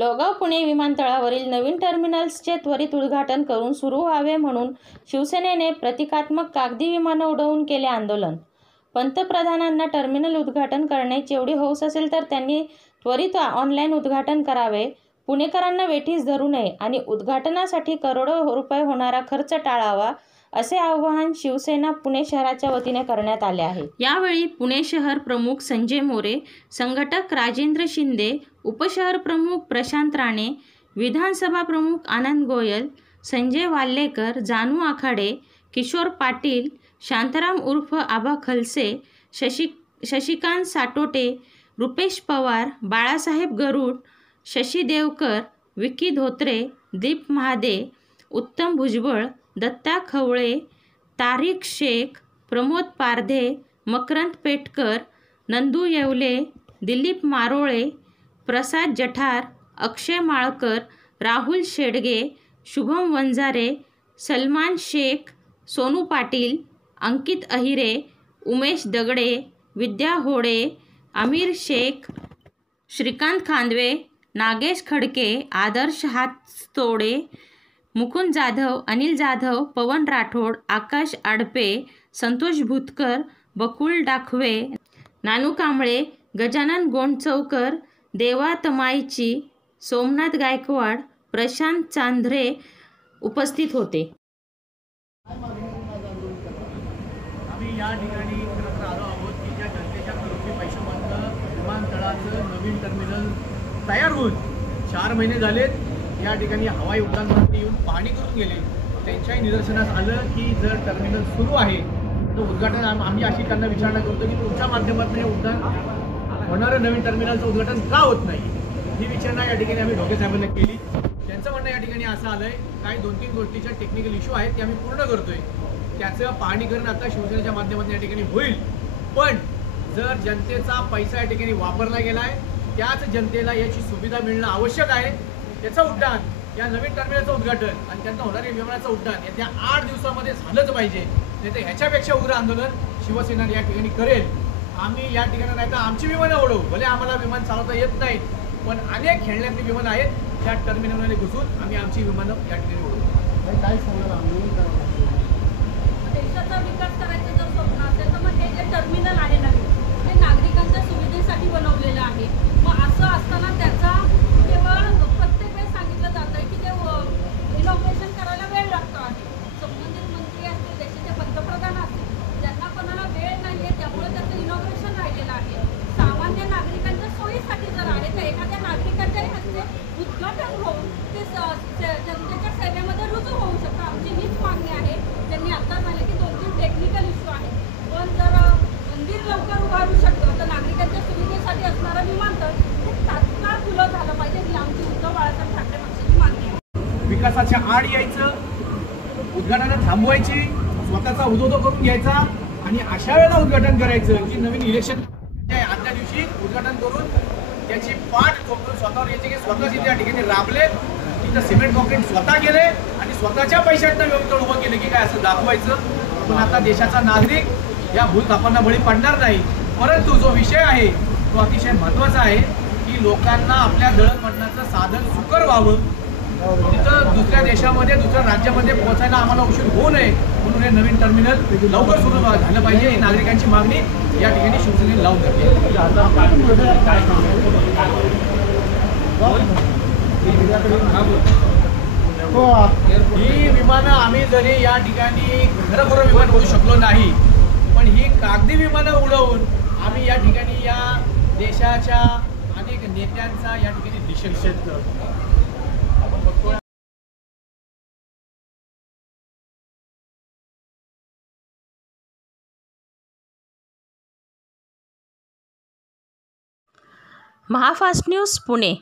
लोहगाव पुणे विमानतळावरील नवीन टर्मिनल्सचे त्वरित उद्घाटन करून सुरू व्हावे म्हणून शिवसेनेने प्रतिकात्मक कागदी विमानं उडवून केले आंदोलन. पंतप्रधानांना टर्मिनल उद्घाटन करण्याची एवढी हौस असेल तर त्यांनी त्वरित ऑनलाईन उद्घाटन करावे, पुणेकरांना वेठीस धरू नये आणि उद्घाटनासाठी करोडो रुपये होणारा खर्च टाळावा, असे आवाहन शिवसेना पुणे शहराच्या वतीने करण्यात आले आहे. यावेळी पुणे शहर प्रमुख संजय मोरे, संघटक राजेंद्र शिंदे, उपशहर प्रमुख प्रशांत राणे, विधानसभा प्रमुख आनंद गोयल, संजय वाल्लेकर, जानू आखाडे, किशोर पाटील, शांताराम उर्फ आबा खलसे, शशिकांत साटोटे, रुपेश पवार, बाळासाहेब गरुड, शशी देवकर, विकी धोत्रे, दीप महादे, उत्तम भुजबळ, दत्ता खवळे, तारिक शेख, प्रमोद पारधे, मकरंद पेटकर, नंदू येवले, दिलीप मारोळे, प्रसाद जठार, अक्षय माळकर, राहुल शेडगे, शुभम वंजारे, सलमान शेख, सोनू पाटील, अंकित अहिरे, उमेश दगडे, विद्या होडे, आमिर शेख, श्रीकांत खांदवे, नागेश खडके, आदर्श हाततोडे, मुकुंद जाधव, अनिल जाधव, पवन राठोड, आकाश आडपे, संतोष भुतकर, बकुल डाखवे, नानू कांबळे, गजानन गोंडचौकर, देवा तमाईची, सोमनाथ गायकवाड, प्रशांत चांद्रे उपस्थित होते. आम्ही या ठिकाणी खरं आलो आहोत की ज्या जनतेच्या करोडची पैशामधनं विमानतळाचं नवीन टर्मिनल तयार होऊन 4 महिने झालेत. या ठिकाणी हवाई उड्डाण मंत्री येऊन पाहणी करून गेले. त्यांच्याही निदर्शनास आलं की जर टर्मिनल सुरू आहे तर उद्घाटन आम्ही अशी त्यांना विचारणा करतो की तुमच्या माध्यमातून हे उड्डाण होणारं नवीन टर्मिनलचं उद्घाटन का होत नाही, ही विचारणा या ठिकाणी आम्ही ढोके साहेबांना केली. त्यांचं म्हणणं या ठिकाणी असं आलंय काही 2-3 गोष्टीच्या टेक्निकल इश्यू आहेत ते आम्ही पूर्ण करतोय, त्याचं पाहणीकरण आता शिवसेनेच्या माध्यमातून या ठिकाणी होईल. पण जर जनतेचा पैसा या ठिकाणी वापरला गेला आहे त्याच जनतेला याची सुविधा मिळणं आवश्यक आहे. याचं उड्डाण, या नवीन टर्मिनलचं उद्घाटन आणि त्यांचं होणारे विमानाचं उड्डाण येत्या 8 दिवसामध्ये झालंच पाहिजे. नाही तर ह्याच्यापेक्षा उग्र आंदोलन शिवसेना या ठिकाणी करेल. आम्ही या ठिकाणी नाही तर आमची विमानं उडवू, भले आम्हाला विमान चालवता येत नाहीत, पण अनेक खेळण्यातली विमानं आहेत त्या टर्मिनलमध्ये घुसून आम्ही आमची विमानं या ठिकाणी उडवू. काय सांगाल आंदोलन देशाचा विकास करायचं जर स्वप्न असेल तर मग हे जे टर्मिनल आहे नवीन ते नागरिकांच्या सुविधेसाठी बनवलेलं आहे. मग असं असताना त्याचा केवळ प्रत्येक वेळेस सांगितलं जातं की ते इनॉग्रेशन करायला वेळ लागतो आहे. संबंधित मंत्री असतील, देशाचे पंतप्रधान असतील, ज्यांना कोणाला वेळ नाही आहे त्यामुळे त्याचं इनॉग्रेशन राहिलेलं आहे. सामान्य नागरिकांच्या सोयीसाठी जर आहे तर एखाद्या नागरिकाच्याही हस्ते उद्घाटन होऊन ते जनतेच्या सेवेमध्ये रुजू होऊ शकतं. आमची हीच मागणी आहे. त्यांनी आता झाले की 2-3 टेक्निकल इश्यू आहेत, पण जर मंदिर लवकर उभारू शकतं तर नागरिकांच्या सुविधेसाठी असणारं विमानतळ हे तात्काळ खुलं झालं पाहिजे, ही आमची उद्धव बाळासाहेब ठाकरे पक्षाची मागणी आहे. विकासाच्या आड यायचं, उद्घाटनं थांबवायची, स्वतःचा उदोदो करून घ्यायचा आणि अशा वेळेला उद्घाटन करायचं की नवीन इलेक्शन आदल्या दिवशी उद्घाटन करून त्याची पाठ ठोकून स्वतःवर यायची की स्वतःच त्या ठिकाणी राबले, तिथं सिमेंट कॉन्क्रीट स्वतः केले आणि स्वतःच्या पैशातनं विमानतळ उभं केलं की काय असं दाखवायचं. पण आता देशाचा नागरिक या भूलथापांना बळी पडणार नाही. परंतु जो विषय आहे तो अतिशय महत्त्वाचा आहे की लोकांना आपल्या दळणवळणाचं साधन सुकर व्हावं, तिथं दुसऱ्या देशामध्ये दुसऱ्या राज्यामध्ये पोहोचायला आम्हाला उशीर होऊ नये म्हणून हे नवीन टर्मिनल लवकर सुरू झालं पाहिजे ही नागरिकांची मागणी या ठिकाणी शिवसेनेने लावून धरली. ही विमानं आम्ही जरी या ठिकाणी खरं विमान करू शकलो नाही, पण ही कागदी विमानं उडवून आम्ही या ठिकाणी या देशाच्या अनेक नेत्यांचा या ठिकाणी निषेध करतो. आपण बघतो महाफास्ट न्यूज पुणे.